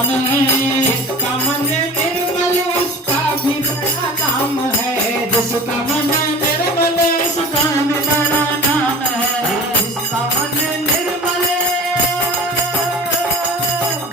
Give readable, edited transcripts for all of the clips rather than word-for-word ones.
नाम है। जिसका मन निर्मल उसका भी बड़ा नाम है। जिसका मन निर्मल उसका भी बड़ा नाम है। जिसका मन निर्मल,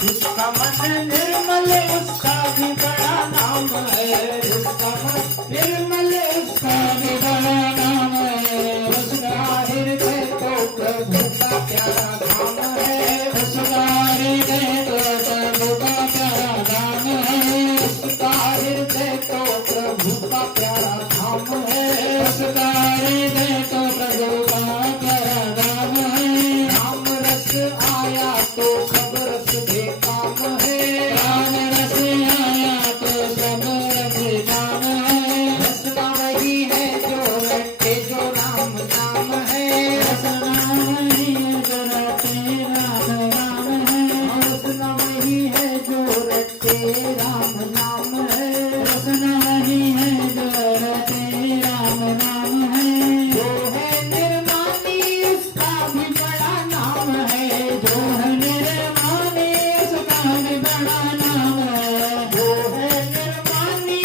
जिसका मन निर्मल उसका भी बड़ा नाम है। जिसका मन निर्मल उसका भी बड़ा नाम है। उसका हृदय तो प्रभु का प्यारा नाम है। उसका हृदय तो प्रभु का प्यारा नाम है। उसका हृदय तो प्रभु का प्यारा नाम है। उसका हृदय तो प्रभु का प्यारा नाम है। राम रस आया तो सब रस बेकाम है। राम रस आया तो सब रस बेकाम है। रसना वही है जो रटे जो राम नाम है। रसना वही है जो रटे राम नाम है। रसना वही है जो रटे राम नाम है। रसना वही है जो रटे राम नाम है। जो है निर्मानी उसका भी बड़ा नाम है। जो है निर्मानी उसका भी बड़ा नाम है। जो है निर्मानी,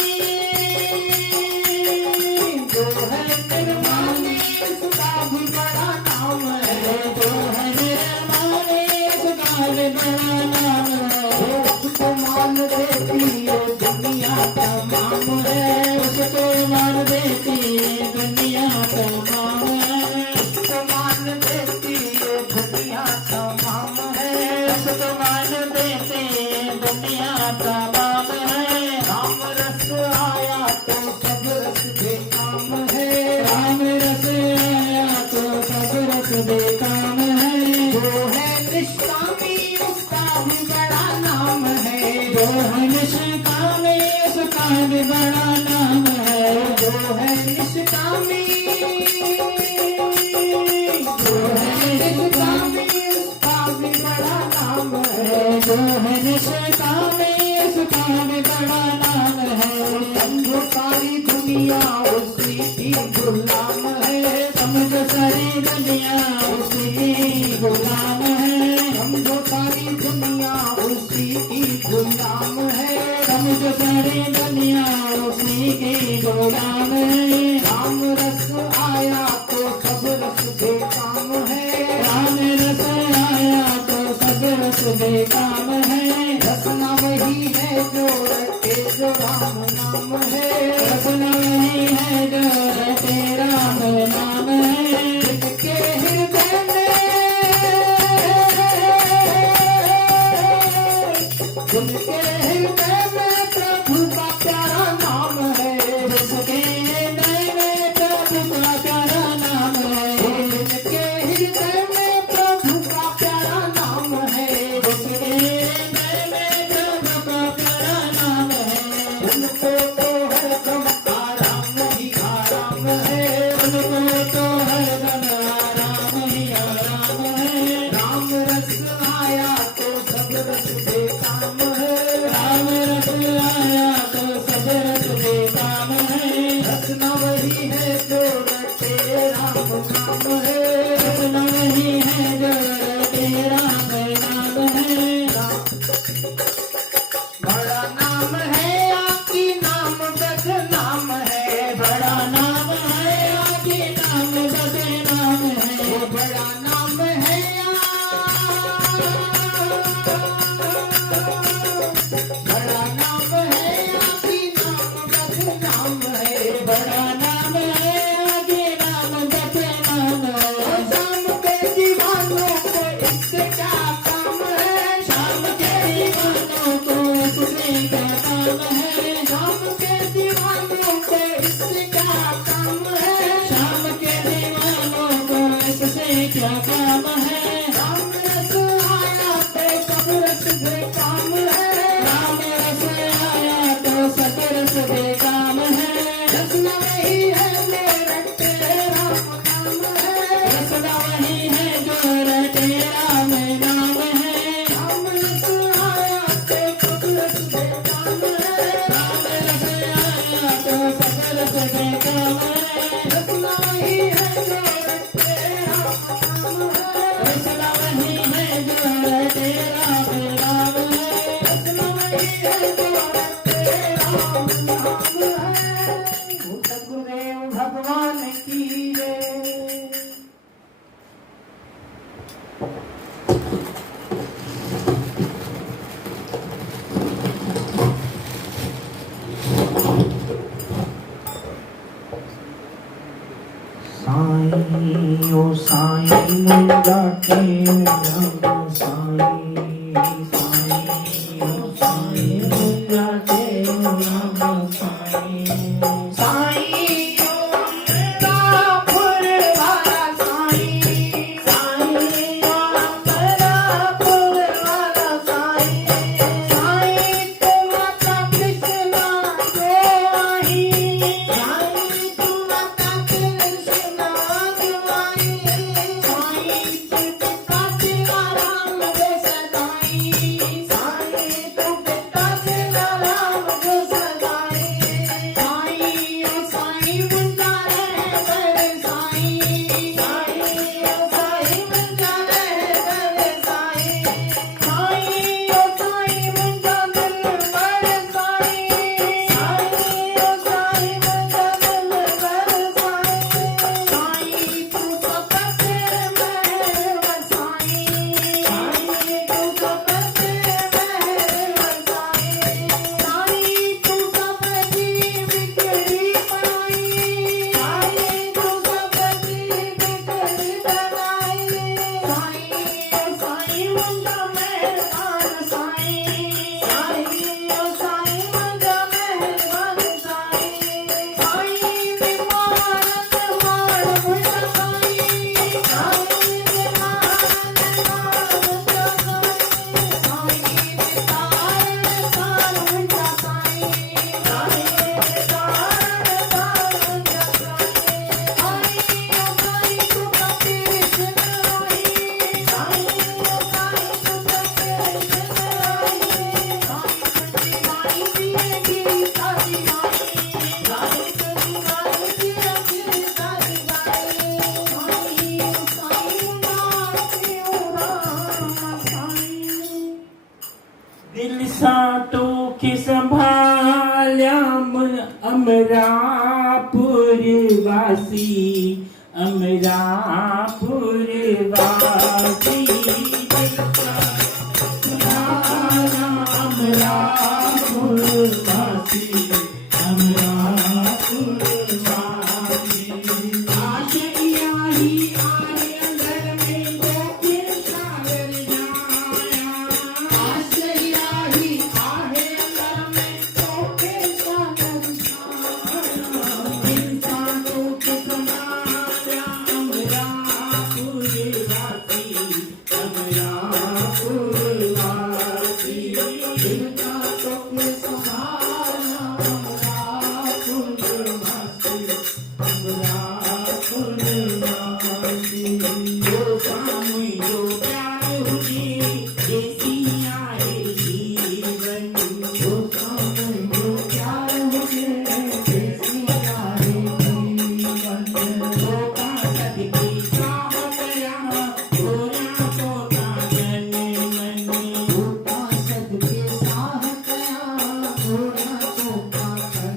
जो है निर्मानी उसका भी बड़ा नाम है। जो है निर्मानी उसका भी बड़ा नाम है। उसको मान देती है दुनिया तमाम है। उसको मान देती है दुनिया तमाम है। उसको मान देती है दुनिया तमाम है। उसको मान देती है दुनिया तमाम है। राम रस आया तो सब रस बेकाम है। राम रस आया तो सब रस बेकाम है। जो है निष्कामी उसका भी बड़ा नाम है। जो है निष्कामी उसका भी बड़ा नाम है। जो है निष्कामी, जो है निष्कामी उसका भी बड़ा नाम है। जो है निष्कामी उसका भी बड़ा नाम है। समझो सारी दुनिया उसी की गुलाम है। समझो सारी दुनिया उसी की गुलाम है। समझो सारी दुनिया उसी की गुलाम है। समझो सारी दुनिया उसी की गुलाम है। राम रस आया तो सब रस बेकाम है। राम रस आया तो सब रस बेकाम है। रसना वही है जो रटे जो राम नाम है। रसना वही है जो रटे राम नाम है। जिनके हृदय में, जिनके हृदय में प्रभु का प्यारा नाम है। जिसके हृदय में प्रभु का प्यारा नाम है। जिनके हृदय में प्रभु का प्यारा नाम है। जिसके हृदय में प्रभु का प्यारा नाम है। उनको तो हरदम आराम ही आराम है। उनको तो हरदम आराम ही आराम है। राम रस आया तो सब रस बेकाम है। राम रस आया तो मुंजा के नाम साईं साईं ओ साईं मुंजा के नाम साईं साईं ओ अमरापुर वाला साईं साईं ओ अमरापुर वाला साईं साईं तू माता कृष्णा जो आई साईं तू माता कृष्णा जो आई साईं तू पिता तेरा राम जो सदाई साईं तू पिता तेरा राम जो सदाई साईं ओ साईं मुंजा रे साईं साईं ओ साईं मुंजा रे साईं साईं ओ साईं मुंजा दिल बर साईं साईं ओ साईं मुंजा दिल बर साईं साईं तू सब तेरे महर वसाईं साईं तू सब तेरे महर वसाईं साईं तू सब जी बिगड़ी बनाई साईं तू सब जी बिगड़ी बनाई साईं ओ साईं मुंजा मेहरबान साईं साईं ओ साईं मुंजा मेहरबान साईं साईं विमानत मार मुंजा साईं साईं विमानत मार मुंजा साईं साईं वितारण सार मुंजा साईं साईं वितारण सार मुंजा साईं साईं ओ साईं तू कपीर सिमराई साईं ओ साईं तू कपीर सिमराई साईं माई पिएगी सारी माई साईं तुझी माई पिएगी सारी माई साईं ओ साईं नाती राम साईं दिल सा तो के संभाल्या अमरापुर वासी अमरापुर वासी दिल सा संभाल्या अमरापुर वासी अमरापुर वासी आशिया ही आए अंदर में जो फिर सागर जाया आशिया ही आए अंदर में जो फिर सागर जाया इंसानों के समाया अमरापुर वासी अमरापुर वासी दिल का तो समाया अमरापुर वासी अमरापुर वासी जो सामू जो प्यार हुई जैसी आए जीवन जो सामू जो प्यार हुई जैसी आए जीवन जो का सदकी साह गया गोरा पोता जन मन जो का सदकी साह गया गोरा पोता जन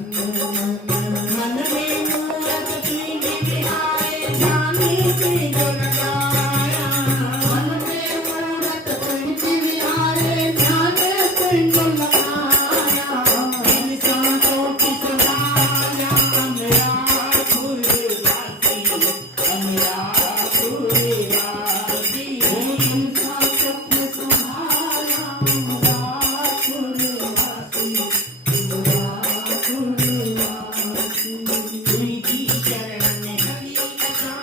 मन में मूरत की बिहारे जाने की जो लगाया मन में मूरत की बिहारे जाने की जो लगाया इंसानों की सदाया अमरापुर वासी अमरापुर वासी इंसानों की सदाया अमरापुर वासी अमरापुर वासी तुझी शरण में हरि कथा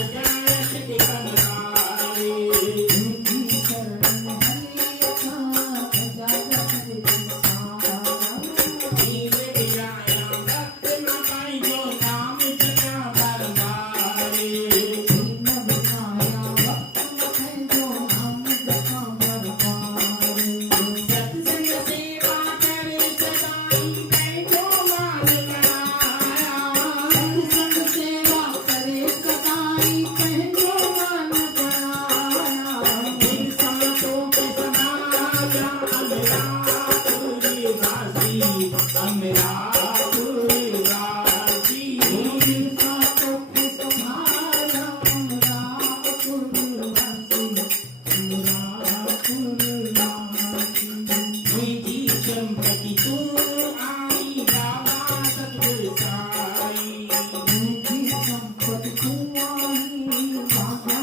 अजारत ते कमरारे तुझी शरण में हरि कथा अजारत ते कमरारे जीव विलाया भक्त न पाई जो नाम जपा दरबारे जीव विलाया भक्त न पाई जो नाम जपा दरबारे सत्संग सेवा करे सदाई बैठो मान बनाया सत्संग सेवा करे सदाई बैठो मान बनाया इंसानों के समाया अमरापुर वासी अमरापुर वासी इंसानों के समाया अमरापुर वासी अमरापुर वासी तुझी संपत्ति तू आई बाबा सतगुरु साई तुझी संपत्ति तू आई बाबा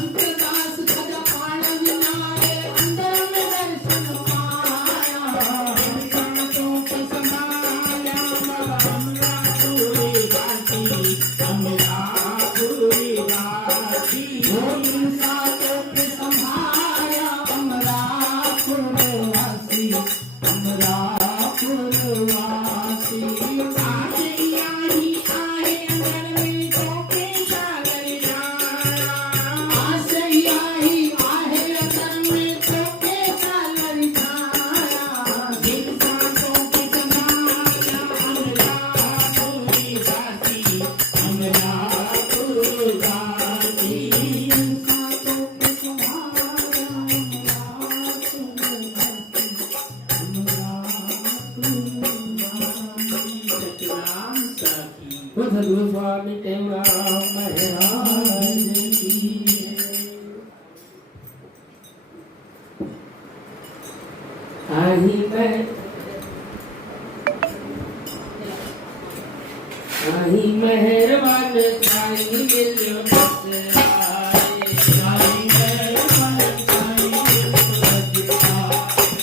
संतदास सज पाण विनाए अंदर में दर्शन पाया संतों की संभाला हमरा पूरी बाती हमरा पूरी बाती संतों की संभाला हमरा पूरवासी हमरा पूरवासी आए आई आए अंदर में तो के सागर जाना आसे आई आहे अंदर में तो के सागर जाना दिल सांसों की संभाला हमरा पूरी बाती हमरा पूरी बाती सांसों की संभाला सतगुरु स्वामी टेवराम महाराज की आही मेहरबान साईं मिलियो बस आए आही मेहरबान साईं मिलियो बस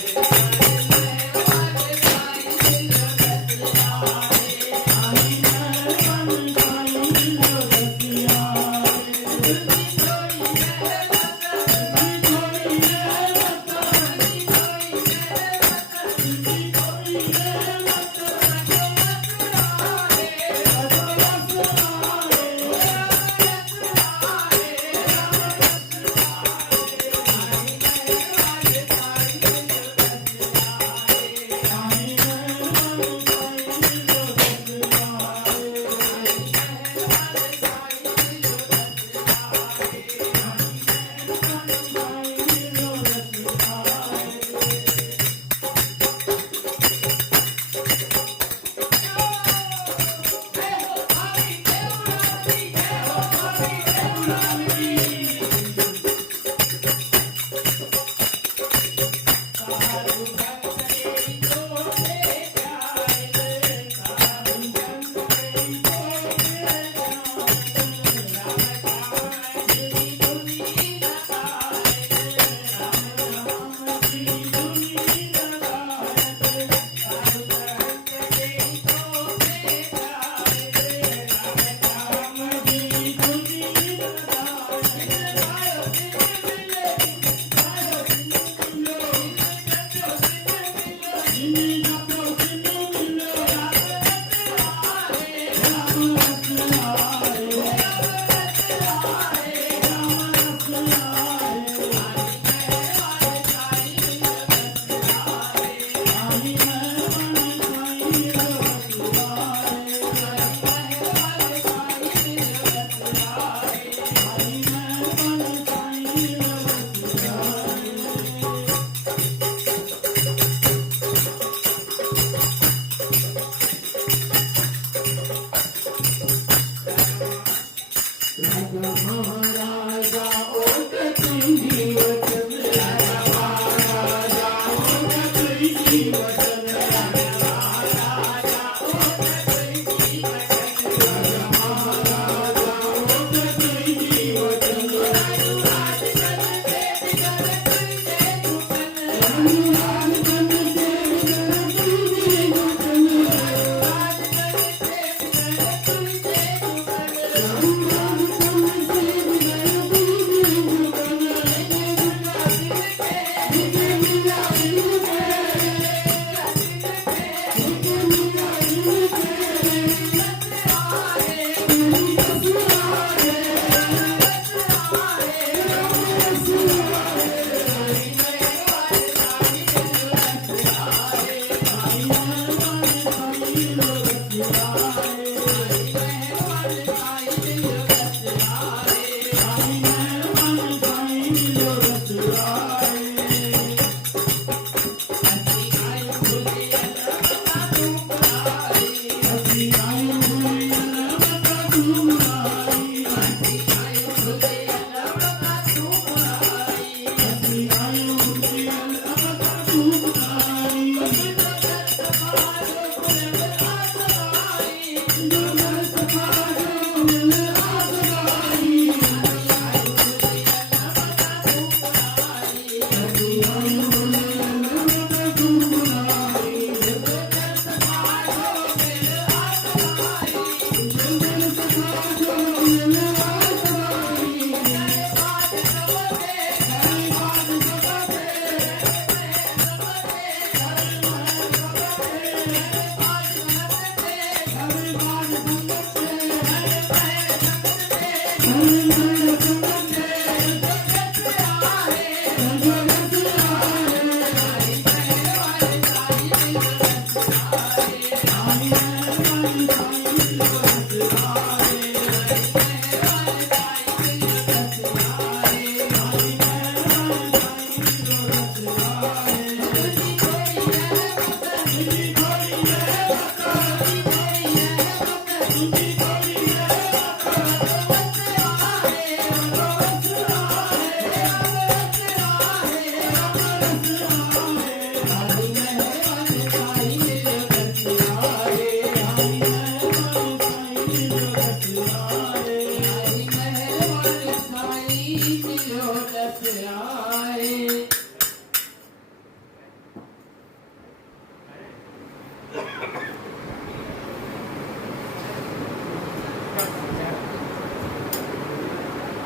जस आए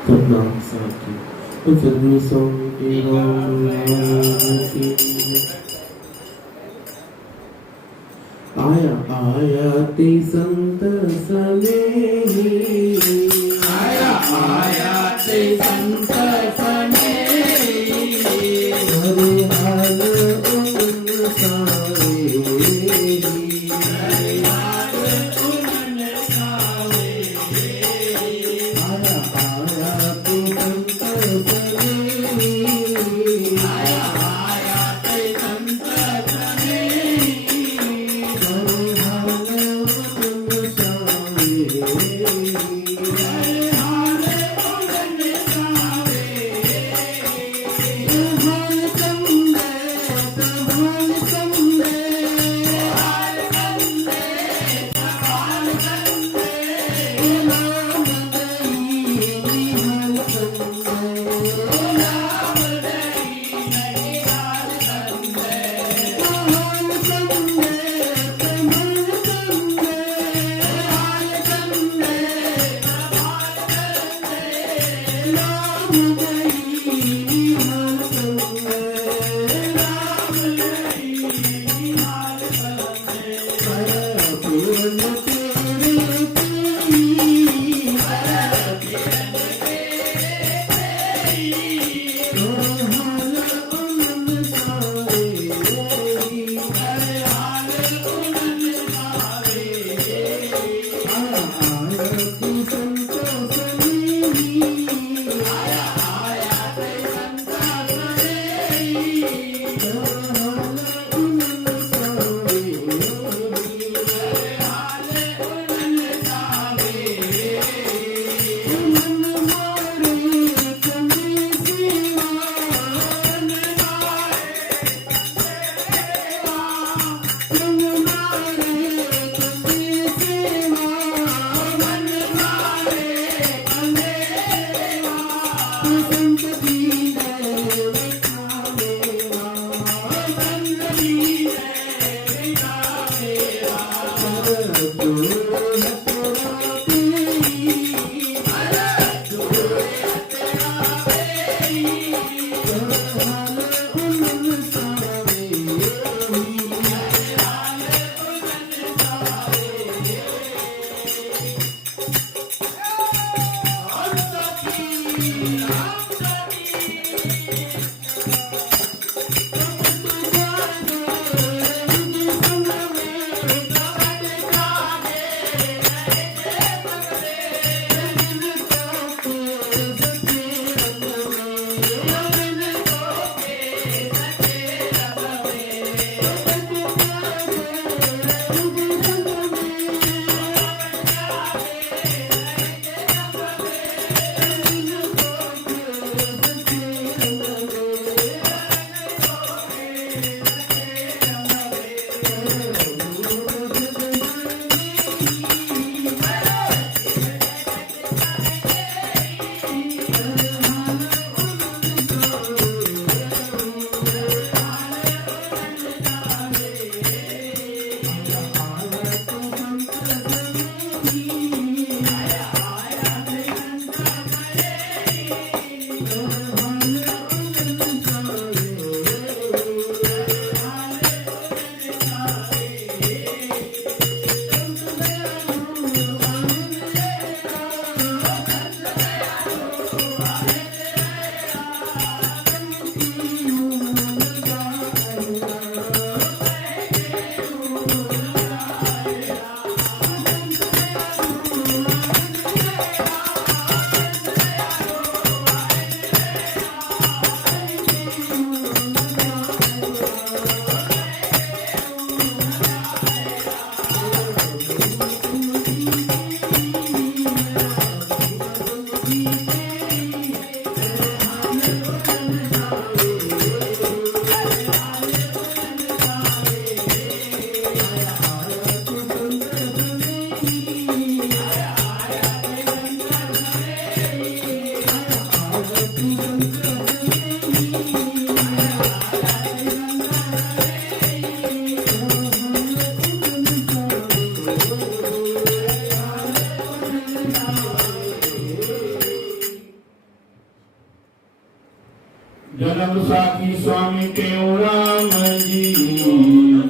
Toplam Saki, Ufadmi Song, Aya Ayati Sant Sane, आया आया ते संत सने Hare Hal Un Sare, हरियाल उनन Save Aya Ayati Sant Sane, आया आया ते संत सने Hare Hal Un Sare. हरियाल उनन सावे हाल कंदे हाल कंदे नाम नहीं नहीं हाल कंदे हाल कंदे हाल कंदे नाम नहीं हाल कंदे हाल उनन सावे आया आया ते संत सने हाल उनन सावे धर्म साखी स्वामी के राम जी